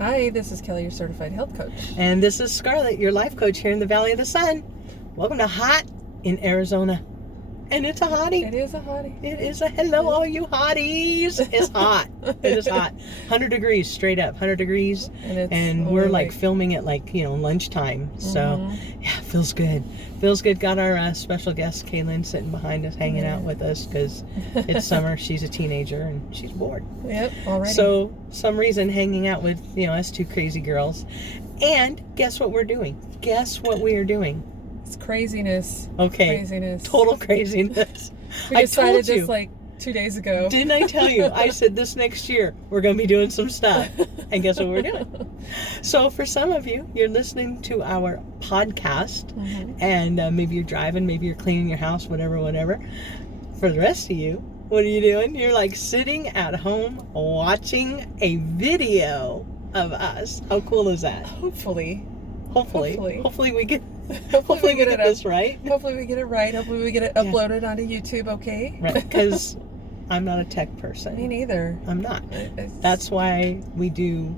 Hi, this is Kelly, your certified health coach. And this is Scarlett, your life coach here in the Valley of the Sun. Welcome to Hot in Arizona. And it's a hottie. It is a hottie. It is a hello, all you hotties. It's hot. It is hot. 100 degrees, straight up, 100 degrees. And we're like filming at lunchtime. So, yeah, feels good. Feels good. Got our special guest, Kaylin, sitting behind us, hanging out with us because it's summer. She's a teenager and she's bored. Yep, already. So, some reason hanging out with, us two crazy girls. And guess what we're doing? Guess what we are doing? It's craziness. Okay. Craziness. Total craziness. We decided this like 2 days ago. Didn't I tell you? I said this next year we're going to be doing some stuff. And guess what we're doing? So for some of you, you're listening to our podcast and maybe you're driving, maybe you're cleaning your house, whatever. For the rest of you, what are you doing? You're like sitting at home watching a video of us. How cool is that? Hopefully we get Hopefully we get this right. Hopefully we get it right. Hopefully we get it uploaded onto YouTube, okay? Right, because I'm not a tech person. Me neither. I'm not. That's why we do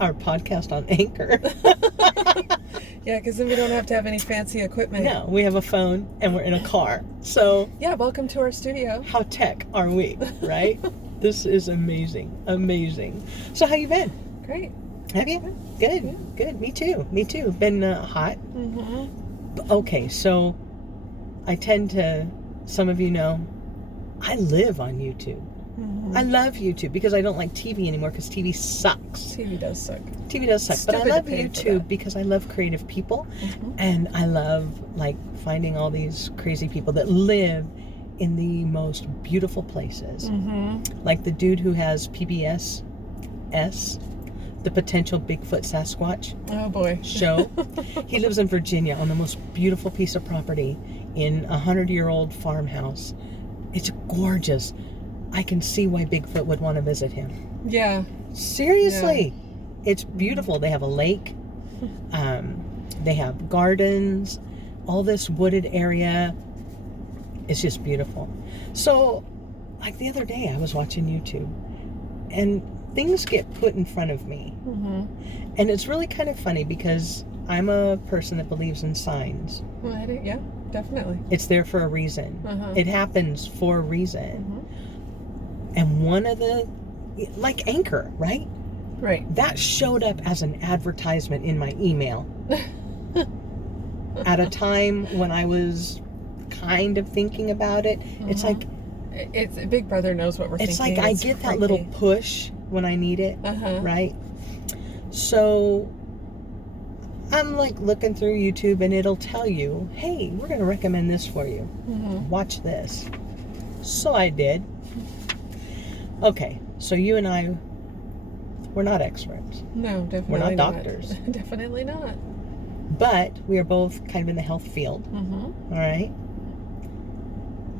our podcast on Anchor. Yeah, because then we don't have to have any fancy equipment. No, we have a phone and we're in a car. So yeah, welcome to our studio. How tech are we, right? This is amazing. So how you been? Great. Have you? Good. Yeah. Good. Me too. Been hot. Okay, so I tend to, some of you know, I live on YouTube. I love YouTube because I don't like TV anymore because TV sucks. TV does suck. But I love YouTube because I love creative people and I love finding all these crazy people that live in the most beautiful places. Like the dude who has PBS, the potential Bigfoot Sasquatch show. He lives in Virginia on the most beautiful piece of property in a 100-year-old farmhouse. It's gorgeous. I can see why Bigfoot would want to visit him. Yeah. Seriously. Yeah. It's beautiful. They have a lake. They have gardens. All this wooded area. It's just beautiful. So, the other day I was watching YouTube and things get put in front of me. And it's really kind of funny because I'm a person that believes in signs. Well, yeah, definitely. It's there for a reason. It happens for a reason. And one of the, Anchor, right? Right. That showed up as an advertisement in my email. At a time when I was kind of thinking about it. It's it's Big Brother knows what we're thinking. It's like I get that little push when I need it, right? So I'm looking through YouTube and it'll tell you, hey, we're going to recommend this for you. Watch this. So I did. Okay, so you and I, we're not experts. No, definitely not. We're not doctors. Definitely not. But we are both kind of in the health field. All right?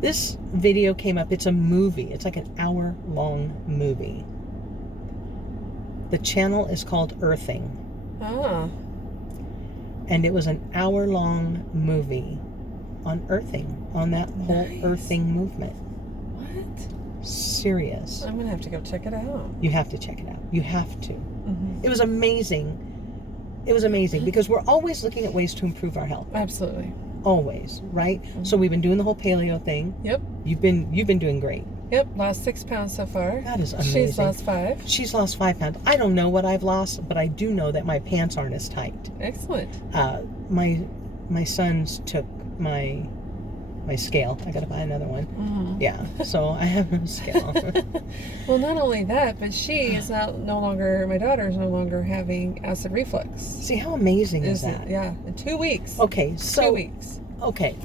This video came up. It's a movie. It's like an hour-long movie. The channel is called Earthing. And it was an hour-long movie on earthing, on that whole earthing movement. What? Serious. I'm going to have to go check it out. You have to check it out. You have to. It was amazing. It was amazing because we're always looking at ways to improve our health. Absolutely. Always, right? So we've been doing the whole paleo thing. Yep. You've been doing great. Yep, lost 6 pounds so far. That is amazing. She's lost 5. She's lost 5 pounds. I don't know what I've lost, but I do know that my pants aren't as tight. Excellent. My sons took my scale. I gotta buy another one. Yeah, so I have no scale. Well, not only that, but she is my daughter is no longer having acid reflux. See, how amazing is that? Yeah, in 2 weeks. Okay, so 2 weeks. Okay,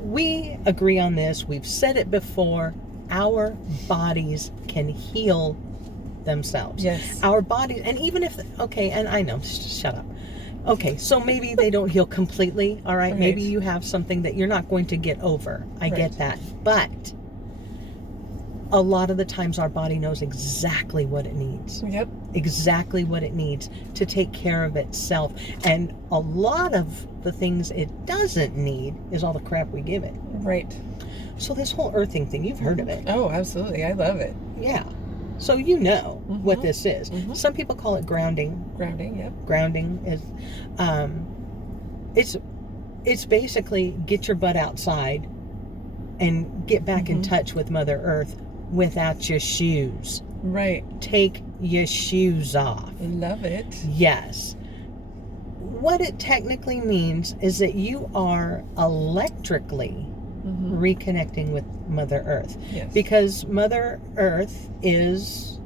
we agree on this. We've said it before. Our bodies can heal themselves. Yes. Our bodies, and even if, and I know, shut up. Okay, so maybe they don't heal completely, all right? Maybe you have something that you're not going to get over. I get that. But a lot of the times our body knows exactly what it needs. Yep. Exactly what it needs to take care of itself. And a lot of the things it doesn't need is all the crap we give it. Right. So this whole earthing thing, you've heard of it. Oh, absolutely. I love it. Yeah. So you know what Mhm. this is. Mhm. Some people call it grounding. Grounding, yep. Grounding is, it's basically get your butt outside and get back in Mhm. touch with Mother Earth without your shoes. Right. Take your shoes off. Love it. Yes. What it technically means is that you are electrically Mhm. reconnecting with Mother Earth. Yes. Because Mother Earth is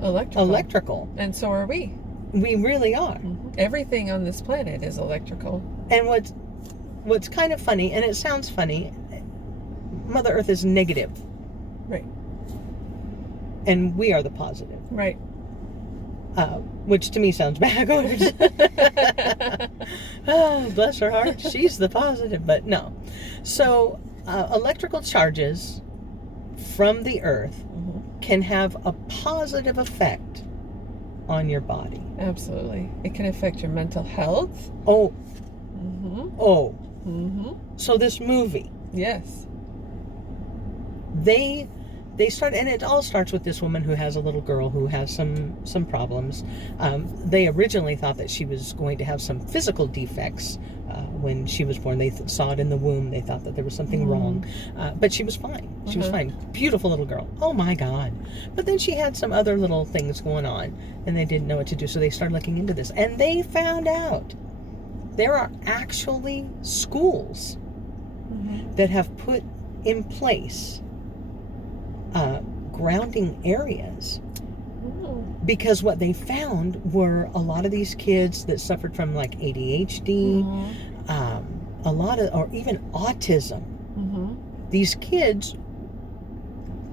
electrical. And so are we. We really are. Mhm. Everything on this planet is electrical. And what's kind of funny, and it sounds funny, Mother Earth is negative. Right. And we are the positive. Right. Which to me sounds backwards. Oh, bless her heart. She's the positive, but no. So, electrical charges from the Earth Mhm. can have a positive effect on your body. Absolutely. It can affect your mental health. Oh, Mm-hmm. oh. Mm-hmm. So this movie, Yes. they start, and it all starts with this woman who has a little girl who has some problems. They originally thought that she was going to have some physical defects when she was born. They saw it in the womb. They thought that there was something wrong, but she was fine. She was fine. Beautiful little girl. Oh my God! But then she had some other little things going on, and they didn't know what to do. So they started looking into this, and they found out there are actually schools Mm-hmm. that have put in place grounding areas, Oh. because what they found were a lot of these kids that suffered from like ADHD, Mm-hmm. a lot of, or even autism. Mm-hmm. These kids,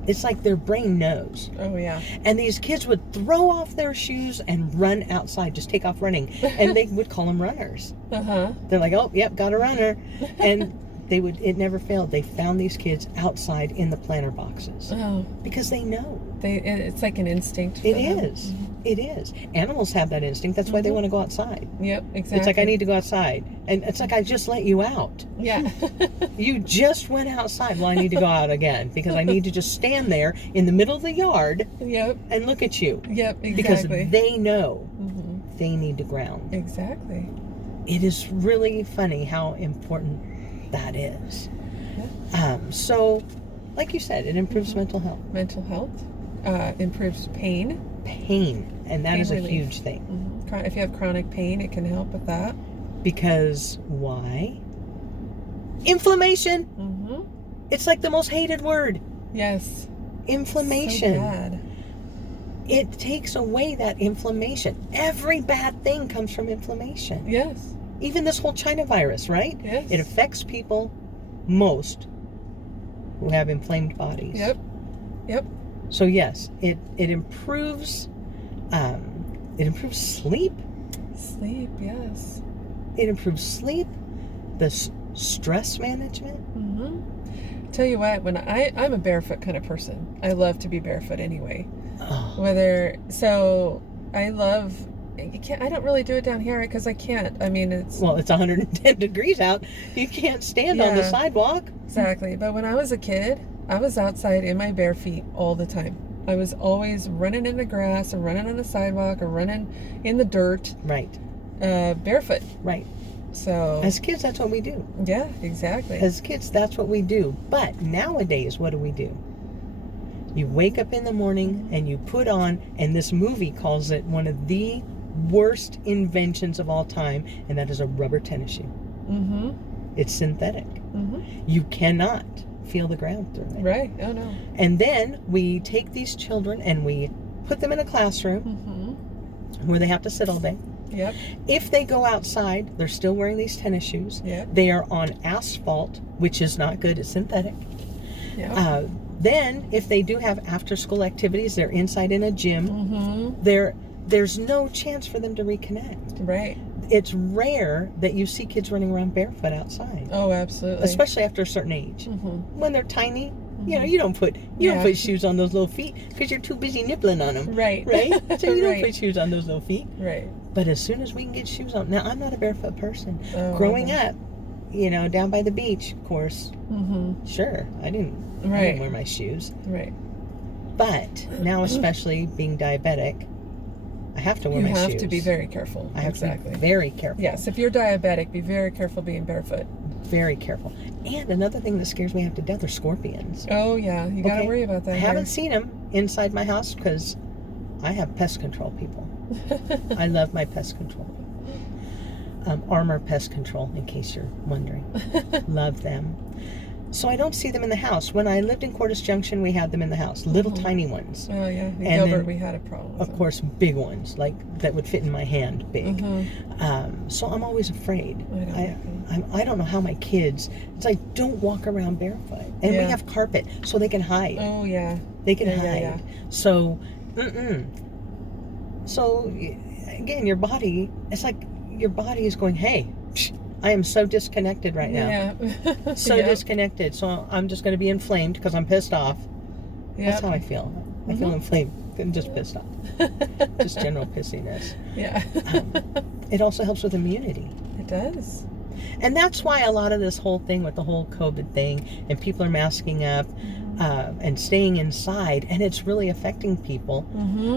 it's like their brain knows. Oh, yeah. And these kids would throw off their shoes and run outside, just take off running. And they would call them runners. Uh-huh. They're like, oh, yep, got a runner. And it never failed. They found these kids outside in the planter boxes Oh, because they know. it's like an instinct. For It them. is. It is. Animals have that instinct. That's why they Mhm. want to go outside. Yep, exactly. It's like, I need to go outside. And it's like, I just let you out. Yeah. You just went outside. Well, I need to go out again because I need to just stand there in the middle of the yard Yep. and look at you. Yep, Because exactly. they know Mm-hmm. they need to ground. Exactly. It is really funny how important that is. So, like you said, it improves Mhm. mental health. Mental health improves pain. Pain. And that Pain is a relief. huge thing. Mm-hmm. If you have chronic pain, it can help with that. Because why? Inflammation. Mm-hmm. It's like the most hated word. Yes. Inflammation. So bad. It takes away that inflammation. Every bad thing comes from inflammation. Yes. Even this whole China virus, right? Yes. It affects people most who have inflamed bodies. Yep. Yep. So yes, it improves sleep. Sleep. Yes. It improves sleep, the stress management. Mm-hmm. Tell you what, when I'm a barefoot kind of person. I love to be barefoot anyway. Oh, I don't really do it down here because I can't. I mean, it's well, it's 110 degrees out. You can't stand on the Yeah. sidewalk. exactly. But when I was a kid, I was outside in my bare feet all the time. I was always running in the grass or running on the sidewalk or running in the dirt, Right, barefoot. right. So As kids, that's what we do. yeah, exactly. As kids, that's what we do. But nowadays, what do? You wake up in the morning and you put on, and this movie calls it one of the worst inventions of all time, and that is a rubber tennis shoe. Mm-hmm. It's synthetic. Mm-hmm. You cannot feel the ground through it. Right. Oh no. And then we take these children and we put them in a classroom Mm-hmm. where they have to sit all day. Yep. If they go outside, they're still wearing these tennis shoes. Yep. They are on asphalt, which is not good. It's synthetic. Yep. Then, if they do have after-school activities, they're inside in a gym. Mm-hmm. There's no chance for them to reconnect. Right. It's rare that you see kids running around barefoot outside, Oh, absolutely. especially after a certain age. Mm-hmm. When they're tiny, you know, Mhm. you don't put Yeah. shoes on those little feet because you're too busy nibbling on them, Right. right? So you don't Right. put shoes on those little feet. Right. But as soon as we can get shoes on, now I'm not a barefoot person. Oh, Growing okay. up, you know, down by the beach, of course, Mm-hmm. sure, I didn't Right. wear my shoes. Right. But now, especially being diabetic, I have to wear my shoes. You have to be very careful. I have to be very careful. Yes, if you're diabetic, be very careful being barefoot. Very careful. And another thing that scares me half to death are scorpions. Oh, yeah. You got to worry about that. I haven't seen them inside my house because I have pest control people. I love my pest control. Armor Pest Control, in case you're wondering. Love them. So I don't see them in the house. When I lived in Cordes Junction, we had them in the house. Little tiny ones. Oh, yeah. In and Gilbert, then, we had a problem. Of course, big ones, like that would fit in my hand, big. So I'm always afraid. I don't know how my kids, it's like, don't walk around barefoot. And we have carpet, so they can hide. Oh, yeah. They can hide. Yeah. So, So, again, your body, it's like your body is going, hey, I am so disconnected right now. Yeah. So disconnected. So I'm just going to be inflamed because I'm pissed off. That's how I feel. I feel inflamed. I'm just pissed off. Just general pissiness. Yeah. It also helps with immunity. It does. And that's why a lot of this whole thing with the whole COVID thing and people are masking up and staying inside, and it's really affecting people.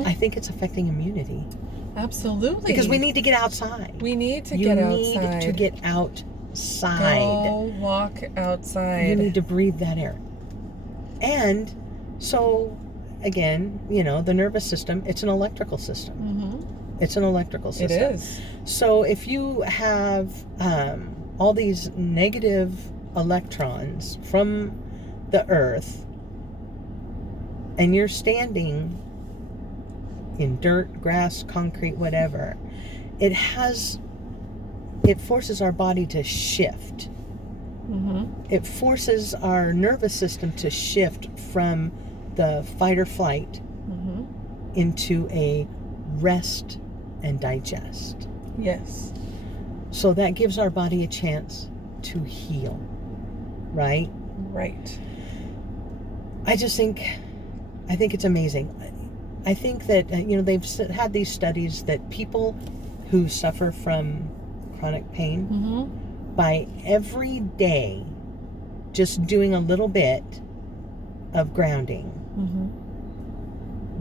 I think it's affecting immunity. Absolutely. Because we need to get outside. We need to get outside. You need to get outside. Go walk outside. You need to breathe that air. And so, again, you know, the nervous system, it's an electrical system. It's an electrical system. It is. So if you have all these negative electrons from the earth and you're standing in dirt, grass, concrete, whatever, it forces our body to shift. It forces our nervous system to shift from the fight or flight into a rest and digest. Yes. So that gives our body a chance to heal, right? Right. I think it's amazing. I think that, they've had these studies that people who suffer from chronic pain, by every day just doing a little bit of grounding,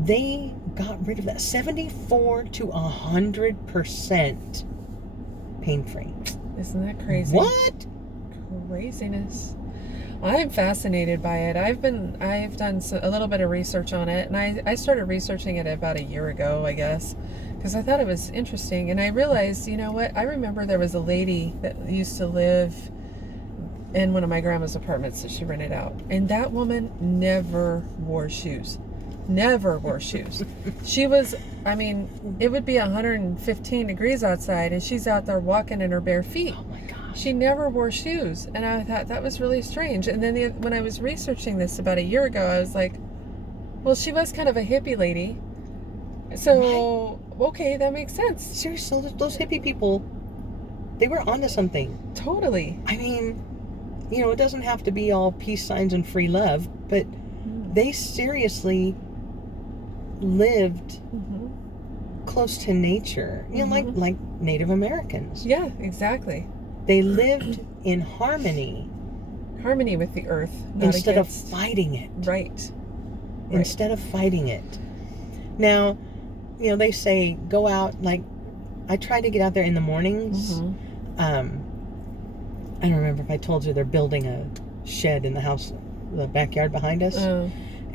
they got rid of that 74 to 100% pain-free. Isn't that crazy? What? Craziness. I'm fascinated by it. I've done a little bit of research on it, and I started researching it about a year ago, I guess, because I thought it was interesting. And I realized, you know what? I remember there was a lady that used to live in one of my grandma's apartments that she rented out, and that woman never wore shoes. Never wore shoes. She was, it would be 115 degrees outside, and she's out there walking in her bare feet. Oh my gosh. She never wore shoes, and I thought that was really strange. And then when I was researching this about a year ago, I was like, well, she was kind of a hippie lady. So, okay, that makes sense. Seriously, those hippie people, they were onto something. Totally. It doesn't have to be all peace signs and free love, but they seriously lived close to nature, like Native Americans. Yeah, exactly. They lived in harmony with the earth, instead of fighting it. Right. Instead of fighting it. Now, they say go out. Like, I try to get out there in the mornings. I don't remember if I told you they're building a shed in the house, the backyard behind us.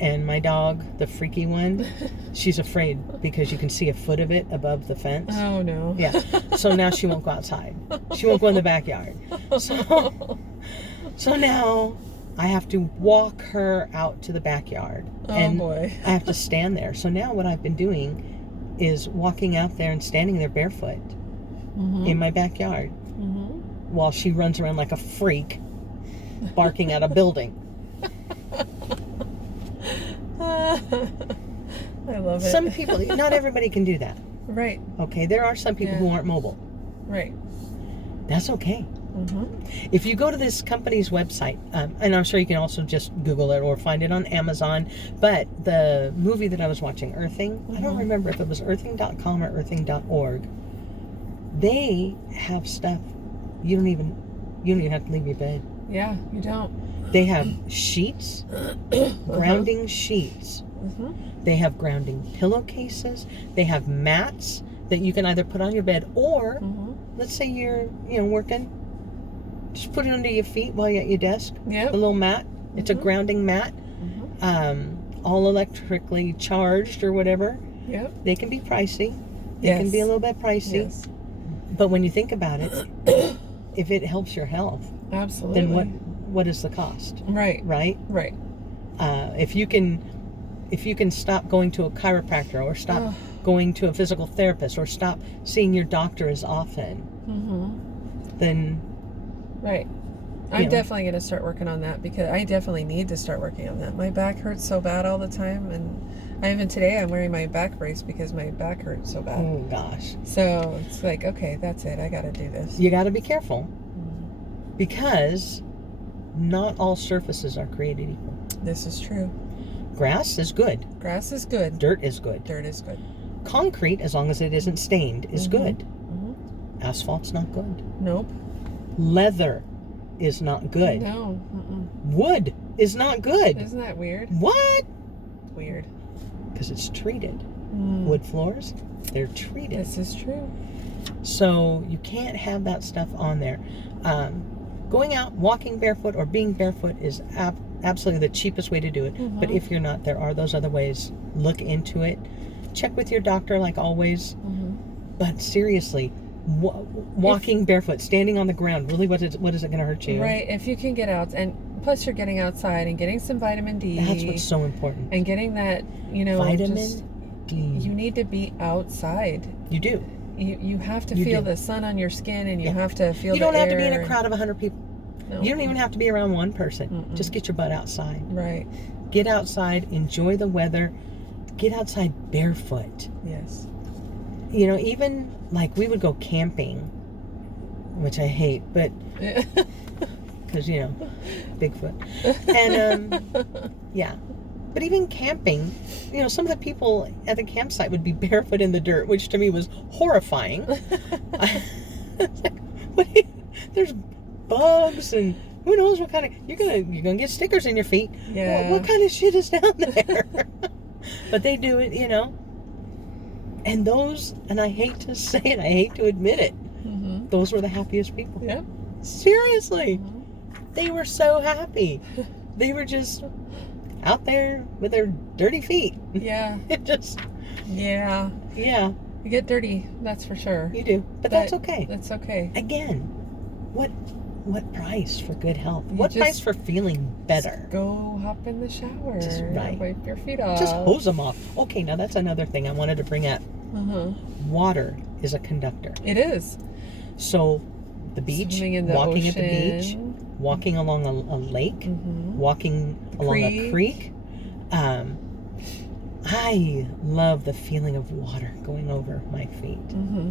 And my dog, the freaky one, she's afraid because you can see a foot of it above the fence. Oh, no. Yeah. So now she won't go outside. She won't go in the backyard. So now I have to walk her out to the backyard. Oh, boy. I have to stand there. So now what I've been doing is walking out there and standing there barefoot in my backyard while she runs around like a freak barking at a building. I love it. Some people, not everybody can do that. Right. Okay, there are some people who aren't mobile. Right. That's okay. If you go to this company's website, and I'm sure you can also just Google it or find it on Amazon, but the movie that I was watching, Earthing, I don't remember if it was earthing.com or earthing.org. They have stuff you don't even have to leave your bed. Yeah, you don't. They have sheets, grounding sheets They have grounding pillowcases. They have mats that you can either put on your bed or, let's say you're, working, just put it under your feet while you're at your desk. Yep. The little mat. It's a grounding mat, all electrically charged or whatever. Yep. They can be pricey. They can be a little bit pricey. Yes. But when you think about it, if it helps your health, absolutely, then what is the cost? Right. Right. Right. If you can stop going to a chiropractor or stop going to a physical therapist or stop seeing your doctor as often, then right. I'm definitely going to start working on that because I definitely need to start working on that. My back hurts so bad all the time, and even today I'm wearing my back brace because my back hurts so bad. Oh gosh. So it's like, okay, that's it. I got to do this. You got to be careful because not all surfaces are created equal. This is true. Grass is good. Grass is good. Dirt is good. Dirt is good. Concrete, as long as it isn't stained, is good. Asphalt's not good. Nope. Leather is not good. No. Wood is not good. Isn't that weird? What? Weird. Because it's treated. Wood floors, they're treated. This is true. So you can't have that stuff on there. Going out, walking barefoot or being barefoot is absolutely the cheapest way to do it. But if you're not, there are those other ways. Look into it. Check with your doctor like always. But seriously, walking barefoot, standing on the ground, really what is it going to hurt you? Right. If you can get out, and plus you're getting outside and getting some vitamin D. That's what's so important. And getting that, vitamin D. You need to be outside. You do. You have to feel the sun on your skin, and you have to feel. You don't have to be in a crowd of 100 people. No. You don't even have to be around one person. Just get your butt outside. Right. Get outside. Enjoy the weather. Get outside barefoot. Yes. Even like we would go camping, which I hate, but because Bigfoot, and yeah. But even camping, some of the people at the campsite would be barefoot in the dirt, which to me was horrifying. There's bugs and who knows what kind of you're gonna get stickers in your feet. Yeah. What kind of shit is down there? But they do it, And those, and I hate to say it, I hate to admit it, those were the happiest people. Yep. Seriously. They were so happy. They were just out there with their dirty feet. Yeah. Yeah. You get dirty, that's for sure. You do. But that's okay. That's okay. Again, what price for good health? What price for feeling better? Just go hop in the shower. Just wipe your feet off. Just hose them off. Okay, now that's another thing I wanted to bring up. Water is a conductor. It is. So the beach, walking at the beach, walking along a lake, walking along a creek. I love the feeling of water going over my feet.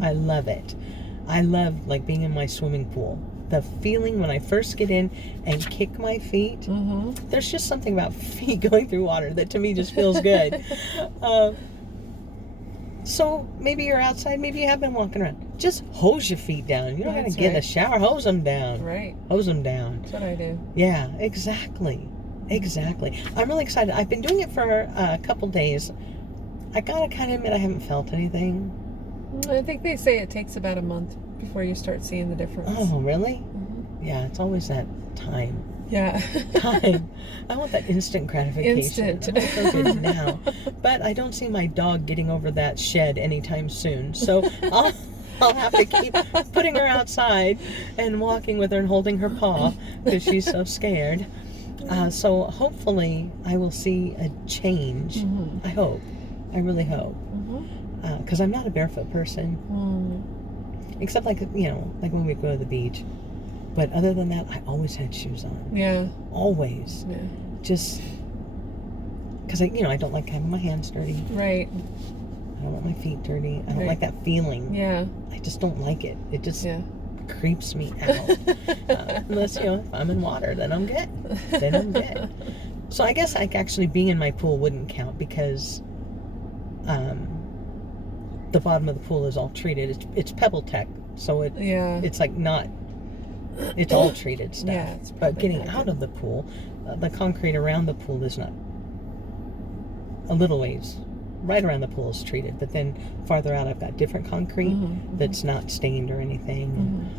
I love it. I love like being in my swimming pool. The feeling when I first get in and kick my feet, there's just something about feet going through water that to me just feels good. So maybe you're outside, maybe you have been walking around. Just hose your feet down. You don't got to get in the shower, hose them down. Right. Hose them down. That's what I do. Yeah, exactly. I'm really excited. I've been doing it for a couple days. I gotta kind of admit I haven't felt anything. I think they say it takes about a month before you start seeing the difference. Oh, really? Yeah, it's always that time. Yeah. Time. I want that instant gratification. Instant. I feel good now. But I don't see my dog getting over that shed anytime soon. So I'll have to keep putting her outside and walking with her and holding her paw because she's so scared. So hopefully I will see a change. I hope. I really hope. Because I'm not a barefoot person. Except like when we go to the beach. But other than that, I always had shoes on. Yeah. Always. Yeah. Just because I don't like having my hands dirty. Right. I don't want my feet dirty. I don't like that feeling. Yeah. I just don't like it. It just creeps me out. Unless if I'm in water, then I'm good. So I guess actually being in my pool wouldn't count because the bottom of the pool is all treated. It's Pebble Tech, so it's like not. It's all treated stuff. Yeah, but getting out of the pool, the concrete around the pool is not a little ways, right around the pool is treated, but then farther out I've got different concrete that's not stained or anything.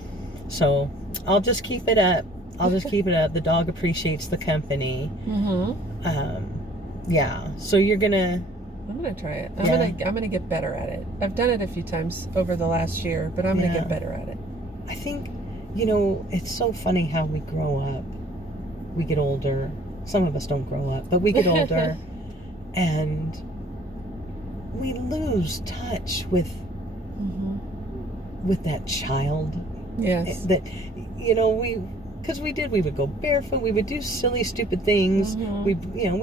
So I'll just keep it up. The dog appreciates the company. Yeah. So you're gonna. I'm gonna try it. I'm gonna get better at it. I've done it a few times over the last year, but I'm gonna get better at it. I think, you know, it's so funny how we grow up. We get older. Some of us don't grow up, but we get older, and we lose touch with that child. Yes. That, you know, we would go barefoot. We would do silly, stupid things. We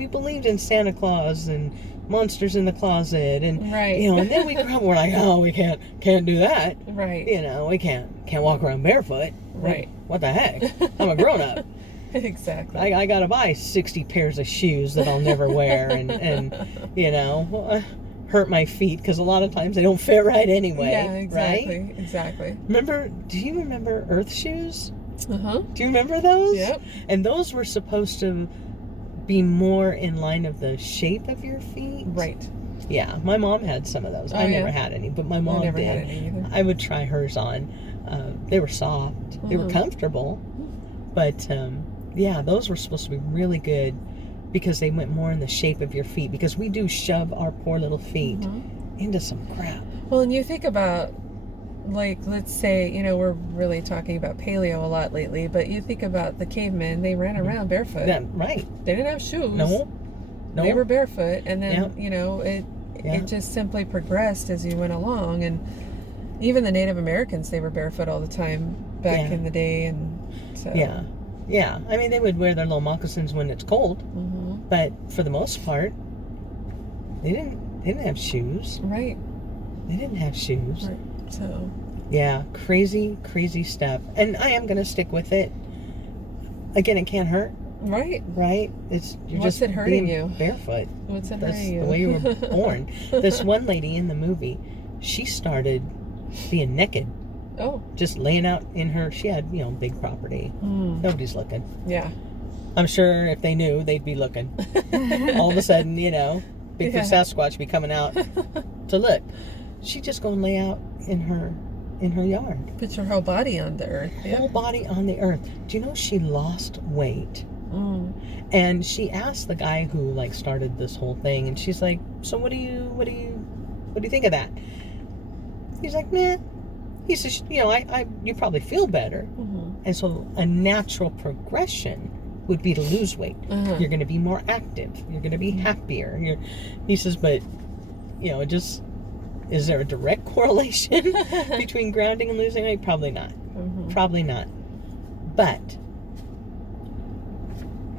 believed in Santa Claus and monsters in the closet, and you know, and then we grow up, we're like, oh, we can't do that. Right. You know, we can't walk around barefoot. Right. What the heck? I'm a grown up. Exactly. I gotta buy 60 pairs of shoes that I'll never wear, and you know, hurt my feet because a lot of times they don't fit right anyway. Yeah, exactly. Right? Exactly. Do you remember Earth shoes? Do you remember those? Yep. And those were supposed to be more in line of the shape of your feet. Right. Yeah, my mom had some of those. I never had any, but my mom never did. Had any either. I would try hers on. They were soft. They were comfortable. But yeah, those were supposed to be really good because they went more in the shape of your feet, because we do shove our poor little feet into some crap. Well, and you think about, like, let's say, you know, we're really talking about paleo a lot lately, but you think about the cavemen, they ran around barefoot. Yeah, right. They didn't have shoes. No. They were barefoot, and then, you know, it just simply progressed as you went along, and even the Native Americans, they were barefoot all the time back in the day, and so. Yeah. I mean, they would wear their little moccasins when it's cold, but for the most part, they didn't have shoes. Right. They didn't have shoes. Right. So. Yeah, crazy stuff. And I am going to stick with it. Again, it can't hurt. Right. Right? What's it hurting you? Barefoot. What's it That's hurting you? the way you were born. This one lady in the movie, she started being naked. Oh. Just laying out in her, she had, you know, big property. Nobody's looking. Yeah. I'm sure if they knew, they'd be looking. All of a sudden, you know, Bigfoot Sasquatch be coming out to look. She just go and lay out in her yard. Put your whole body on the earth. Whole body on the earth. Do you know she lost weight? And she asked the guy who like started this whole thing, and she's like, "So what do you think of that?" He's like, "Nah." He says, "You know, you probably feel better." And so a natural progression would be to lose weight. You're going to be more active. You're going to be happier. He says, but you know, is there a direct correlation between grounding and losing weight? Probably not. Probably not. But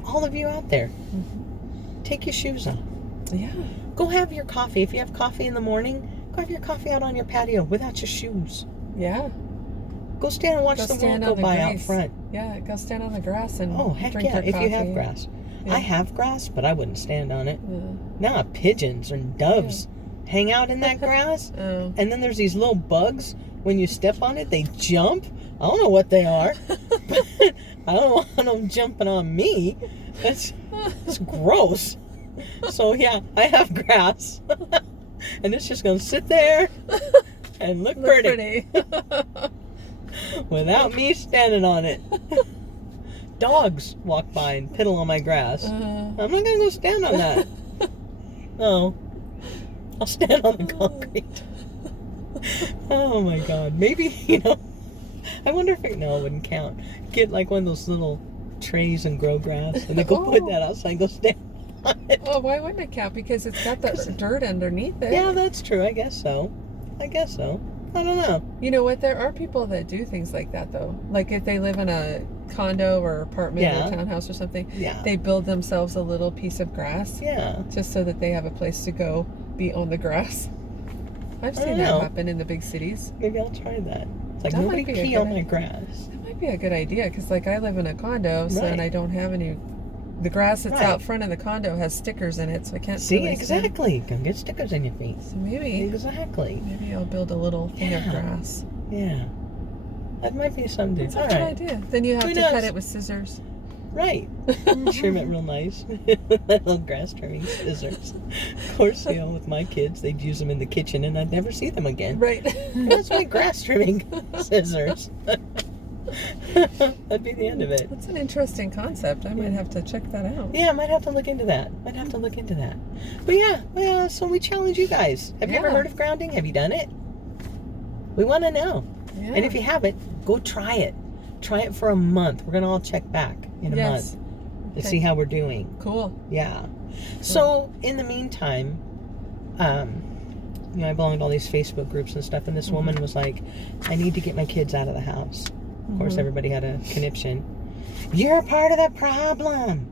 all of you out there, take your shoes off. Yeah. Go have your coffee. If you have coffee in the morning, go have your coffee out on your patio without your shoes. Yeah. Go stand and watch the world go by out front. Yeah, go stand on the grass and heck drink your if coffee. you have grass. Yeah. I have grass, but I wouldn't stand on it. Now pigeons and doves hang out in that grass, and then there's these little bugs. When you step on it, they jump. I don't know what they are, but I don't want them jumping on me. It's gross. So yeah, I have grass, and it's just gonna sit there and look pretty. Without me standing on it. Dogs walk by and piddle on my grass. I'm not gonna go stand on that. No, I'll stand on the concrete. Oh my God. Maybe, you know, I wonder if it wouldn't count. Get like one of those little trays and grow grass, and then go put that outside and go stand on it. Oh, why wouldn't it count? Because it's got the dirt underneath it. Yeah, that's true. I guess so. I don't know. You know what? There are people that do things like that, though. Like if they live in a condo or apartment or townhouse or something, they build themselves a little piece of grass. Yeah. Just so that they have a place to go be on the grass. I've seen that happen in the big cities. Maybe I'll try that. It's like, nobody pee on my grass. That might be a good idea, because like I live in a condo, so and I don't have any. The grass that's out front of the condo has stickers in it, so I can't see exactly. Can get stickers in your feet. So maybe maybe I'll build a little thing of grass. Yeah, that might be something. That's a good idea. Then you have to cut it with scissors. Right. Trim it real nice. Little grass trimming scissors. Of course, with my kids, they'd use them in the kitchen and I'd never see them again. Right. That's my grass trimming scissors. That'd be the end of it. That's an interesting concept. I might have to check that out. Yeah, I might have to look into that. But yeah, so we challenge you guys. Have you ever heard of grounding? Have you done it? We want to know. Yeah. And if you haven't, go try it. Try it for a month. We're going to all check back in a month to see how we're doing. Cool. Yeah. So, in the meantime, I belong to all these Facebook groups and stuff, and this woman was like, I need to get my kids out of the house. Of course, everybody had a conniption. You're a part of the problem.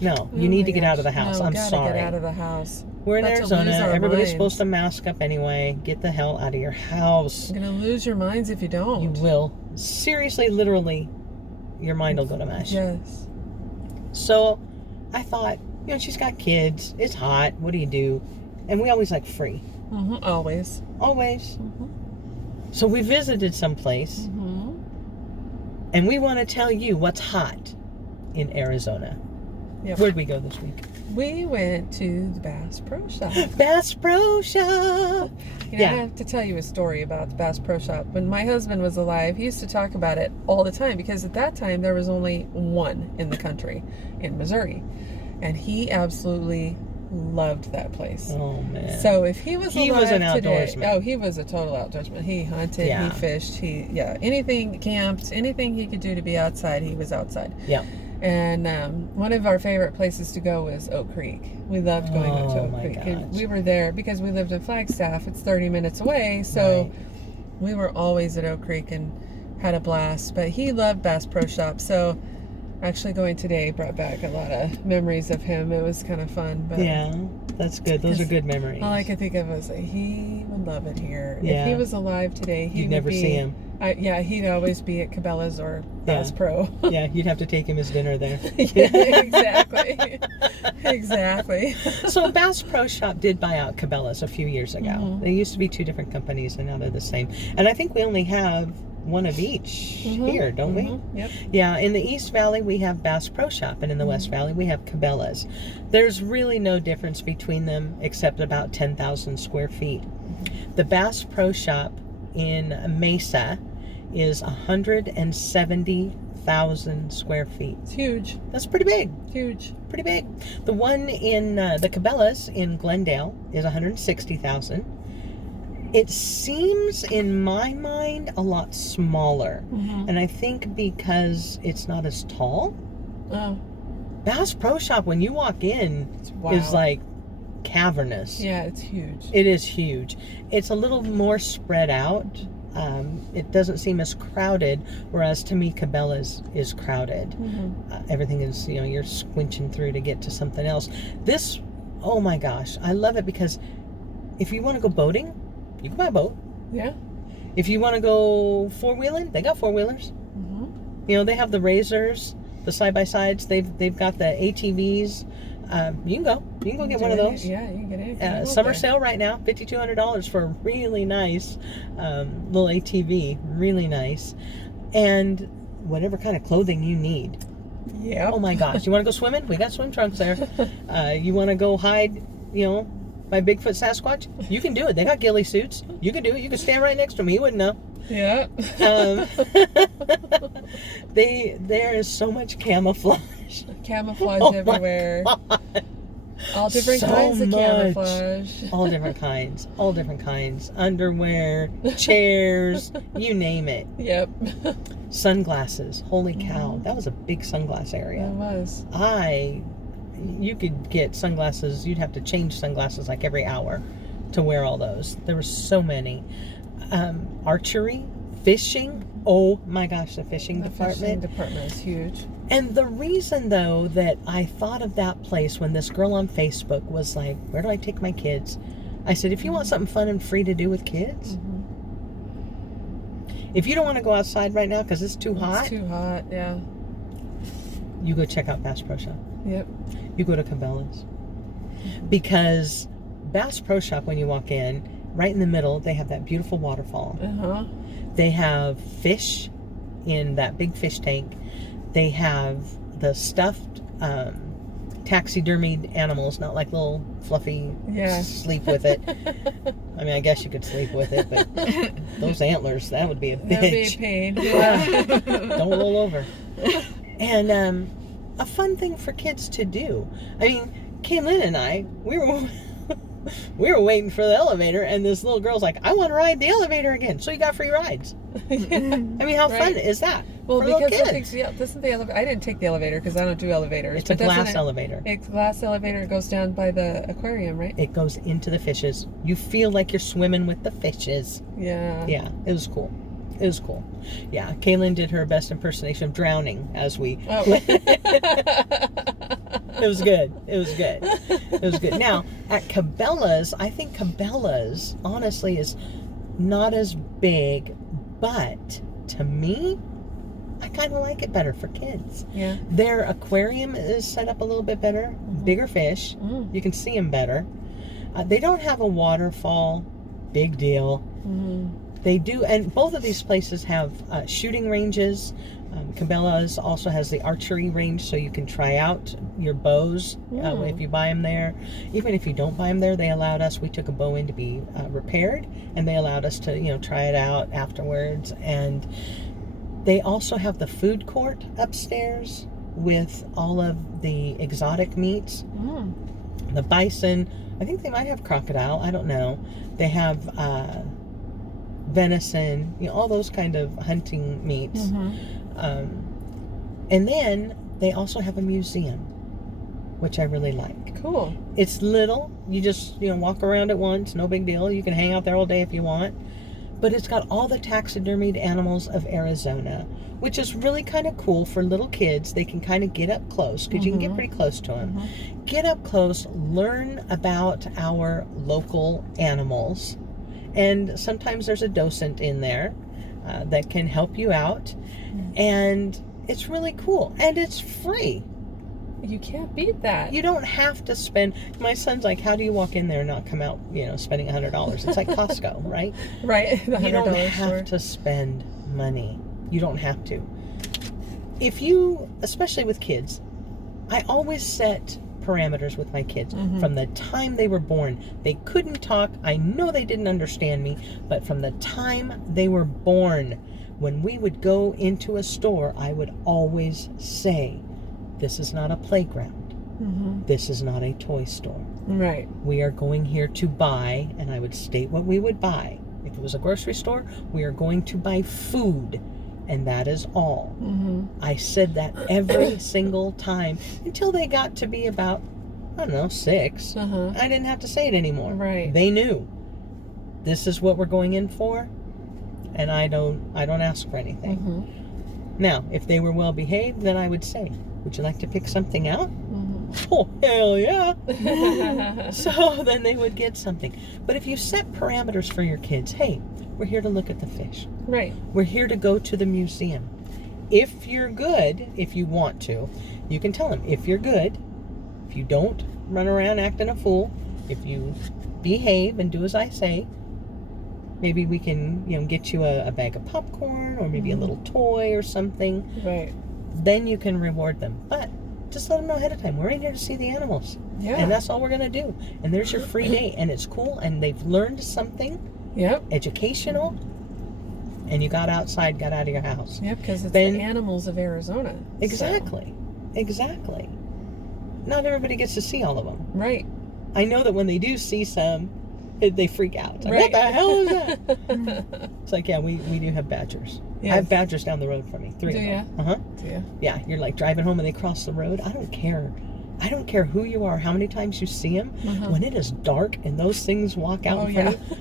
No, you need to get out of the house. I'm sorry. Get out of the house. We're in Arizona. Everybody's supposed to mask up anyway. Get the hell out of your house. You're going to lose your minds if you don't. You will. Seriously, literally, your mind will go to mush. Yes. So, I thought, she's got kids. It's hot. What do you do? And we always like free. Always. Always. So, we visited someplace. And we want to tell you what's hot in Arizona. Yep. Where'd we go this week? We went to the Bass Pro Shop. Bass Pro Shop! I have to tell you a story about the Bass Pro Shop. When my husband was alive, he used to talk about it all the time because at that time there was only one in the country, in Missouri. And he absolutely loved that place. Oh, man. So if he was alive an today, outdoorsman. He was a total outdoorsman. He hunted, Yeah. he fished, anything, camped, anything he could do to be outside, he was outside. Yeah. And one of our favorite places to go was Oak Creek. We loved going up to Oak Creek. And we were there because we lived in Flagstaff. It's 30 minutes away, so we were always at Oak Creek and had a blast. But he loved Bass Pro Shop, so actually going today brought back a lot of memories of him. It was kind of fun. But yeah, that's good. Those are good memories. All I could think of was he would love it here. Yeah. If he was alive today, You'd never see him. He'd always be at Cabela's or Bass Pro. Yeah, you'd have to take him his dinner there. Exactly. Exactly. So Bass Pro Shop did buy out Cabela's a few years ago. They used to be two different companies, and now they're the same. And I think we only have one of each here, don't we? Yep. Yeah, in the East Valley we have Bass Pro Shop, and in the West Valley we have Cabela's. There's really no difference between them except about 10,000 square feet. The Bass Pro Shop in Mesa is 170,000 square feet. It's huge. That's pretty big. Huge. Pretty big. The one in the Cabela's in Glendale is 160,000. It seems, in my mind, a lot smaller. And I think because it's not as tall. Oh. Bass Pro Shop, when you walk in, is like cavernous. Yeah, it's huge. It is huge. It's a little more spread out. It doesn't seem as crowded, whereas to me Cabela's is crowded. Everything is, you're squinching through to get to something else. This, oh my gosh, I love it because if you want to go boating, you can buy a boat. Yeah. If you want to go four-wheeling, they got four-wheelers. They have the Razors, the side-by-sides. They've got the ATVs. You can go get one of those. Yeah, you can get anything. Summer sale right now, $5,200 for a really nice little ATV. Really nice. And whatever kind of clothing you need. Yeah. Oh my gosh. You want to go swimming? We got swim trunks there. You want to go hide, by Bigfoot Sasquatch? You can do it. They got ghillie suits. You can do it. You can stand right next to him. He wouldn't know. Yeah. There is so much camouflage. Camouflage everywhere. All different kinds of camouflage. All different kinds. Underwear, chairs, you name it. Yep. Sunglasses. Holy cow. That was a big sunglass area. It was. You could get sunglasses. You'd have to change sunglasses like every hour to wear all those. There were so many. Archery, fishing. Oh my gosh, the fishing department. The fishing department is huge. And the reason, though, that I thought of that place when this girl on Facebook was like, where do I take my kids? I said, if you want something fun and free to do with kids, if you don't want to go outside right now because it's too hot. It's too hot, yeah. You go check out Bass Pro Shop. Yep. You go to Cabela's. Because Bass Pro Shop, when you walk in, right in the middle, they have that beautiful waterfall. They have fish in that big fish tank. They have the stuffed taxidermied animals, not like little fluffy sleep with it. I mean, I guess you could sleep with it, but those antlers, that would be a bitch. That'd be a pain. Yeah. Don't roll over. And a fun thing for kids to do. I mean, Kaylin and I, we were waiting for the elevator, and this little girl's like, I want to ride the elevator again. So you got free rides. I mean, how fun is that? Well, for because little kids? doesn't the elevator? I didn't take the elevator because I don't do elevators. It's a glass elevator. It's a glass elevator. It goes down by the aquarium, right? It goes into the fishes. You feel like you're swimming with the fishes. Yeah. Yeah, it was cool. It was cool. Yeah, Kaylin did her best impersonation of drowning as we... Oh. It was good. It was good. It was good. Now, at Cabela's, I think Cabela's, honestly, is not as big, but to me, I kind of like it better for kids. Yeah. Their aquarium is set up a little bit better. Bigger fish. You can see them better. They don't have a waterfall. Big deal. They do, and both of these places have shooting ranges. Cabela's also has the archery range, so you can try out your bows if you buy them there. Even if you don't buy them there, they allowed us. We took a bow in to be repaired, and they allowed us to, try it out afterwards. And they also have the food court upstairs with all of the exotic meats. The bison. I think they might have crocodile. I don't know. They have venison. All those kind of hunting meats. And then they also have a museum, which I really like. Cool. It's little. You just, walk around it once. No big deal. You can hang out there all day if you want. But it's got all the taxidermied animals of Arizona, which is really kind of cool for little kids. They can kind of get up close, because you can get pretty close to them. Get up close, learn about our local animals. And sometimes there's a docent in there that can help you out. And it's really cool. And it's free. You can't beat that. You don't have to spend... My son's like, how do you walk in there and not come out, spending $100? It's like Costco, right? Right. The $100 You don't have store. to spend money. You don't have to. If you, especially with kids, I always set parameters with my kids. From the time they were born, they couldn't talk. I know they didn't understand me, but from the time they were born, when we would go into a store, I would always say, this is not a playground. This is not a toy store. Right. We are going here to buy, and I would state what we would buy. If it was a grocery store, we are going to buy food, and that is all. I said that every single time until they got to be about, 6. I didn't have to say it anymore. Right. They knew. This is what we're going in for, and I don't ask for anything. Now, if they were well behaved, then I would say, would you like to pick something out? Oh, hell yeah. So then they would get something. But if you set parameters for your kids, hey, we're here to look at the fish. Right. We're here to go to the museum. If you're good, if you want to, you can tell them, if you're good, if you don't run around acting a fool, if you behave and do as I say, maybe we can, get you a bag of popcorn or maybe a little toy or something. Right. Then you can reward them. But just let them know ahead of time. We're in here to see the animals. Yeah. And that's all we're going to do. And there's your free day. And it's cool. And they've learned something. Yep. Educational. And you got outside, got out of your house. Yep, because it's Then- the animals of Arizona. Exactly. Exactly. Not everybody gets to see all of them. So. Right. I know that when they do see some, they freak out. It's like, Right. what the hell is that? It's like, yeah, we do have badgers. Yes. I have badgers down the road from me. 3 Do of ya? them. Uh-huh. Yeah. Yeah, you're like driving home and they cross the road. I don't care. I don't care who you are, how many times you see them. When it is dark and those things walk out in front of you,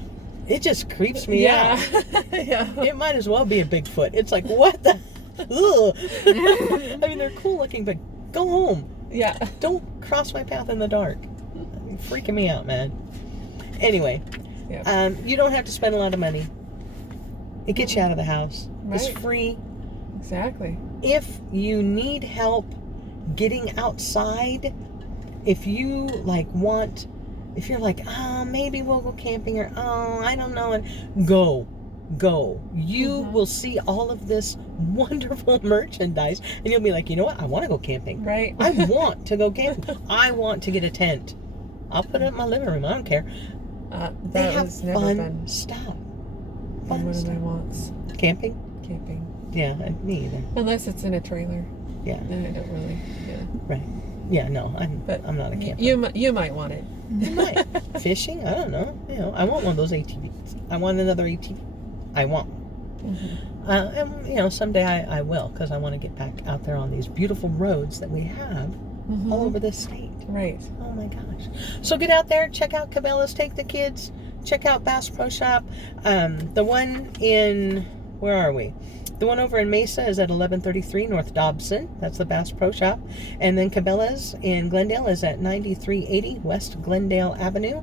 it just creeps me out. Yeah. It might as well be a Bigfoot. It's like, what the? Ugh. I mean, they're cool looking, but go home. Yeah. Don't cross my path in the dark. You're freaking me out, man. Anyway, you don't have to spend a lot of money. It gets you out of the house. It's Right. free. Exactly. If you need help getting outside, if you if you're like, maybe we'll go camping, or I don't know, and go. go. You will see all of this wonderful merchandise, and you'll be like, you know what? I want to go camping. Right. I want to go camping. I want to get a tent. I'll put it in my living room. I don't care. They have fun stuff. One of my wants. Camping? Camping. Yeah, me either. Unless it's in a trailer. Yeah. Then I don't really. Yeah. Right. Yeah. No, I'm not a camper. You might want it. You might. Fishing? I don't know. You know, I want one of those ATVs. I want another ATV. I want one. Mm-hmm. And you know, someday I will, because I want to get back out there on these beautiful roads that we have all over this state. Right. Oh my gosh. So get out there, check out Cabela's, take the kids, check out Bass Pro Shop. The one in, where are we? The one over in Mesa is at 1133 North Dobson. That's the Bass Pro Shop. And then Cabela's in Glendale is at 9380 West Glendale Avenue.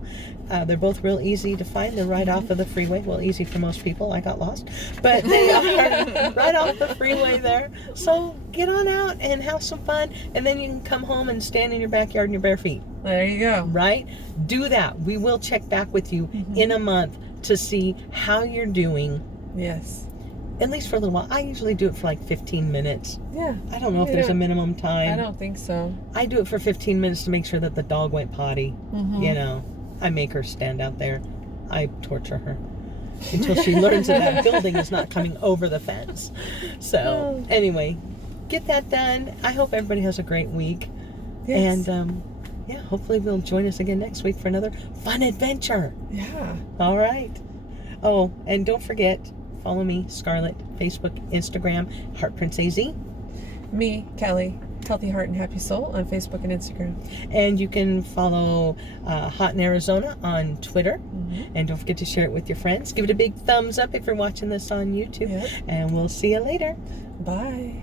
They're both real easy to find. They're right off of the freeway. Well, easy for most people. I got lost. But they are right off the freeway there. So get on out and have some fun. And then you can come home and stand in your backyard in your bare feet. There you go. Right? Do that. We will check back with you in a month to see how you're doing. Yes. At least for a little while. I usually do it for like 15 minutes. Yeah. I don't know if there's a minimum time. I don't think so. I do it for 15 minutes to make sure that the dog went potty. You know, I make her stand out there. I torture her until she learns that that building is not coming over the fence. So, anyway, get that done. I hope everybody has a great week. Yes. And, yeah, hopefully they'll join us again next week for another fun adventure. Yeah. All right. Oh, and don't forget, follow me, Scarlett, Facebook, Instagram, HeartPrinceAZ. Me, Kelly, Healthy Heart and Happy Soul on Facebook and Instagram. And you can follow Hot in Arizona on Twitter. And don't forget to share it with your friends. Give it a big thumbs up if you're watching this on YouTube. And we'll see you later. Bye.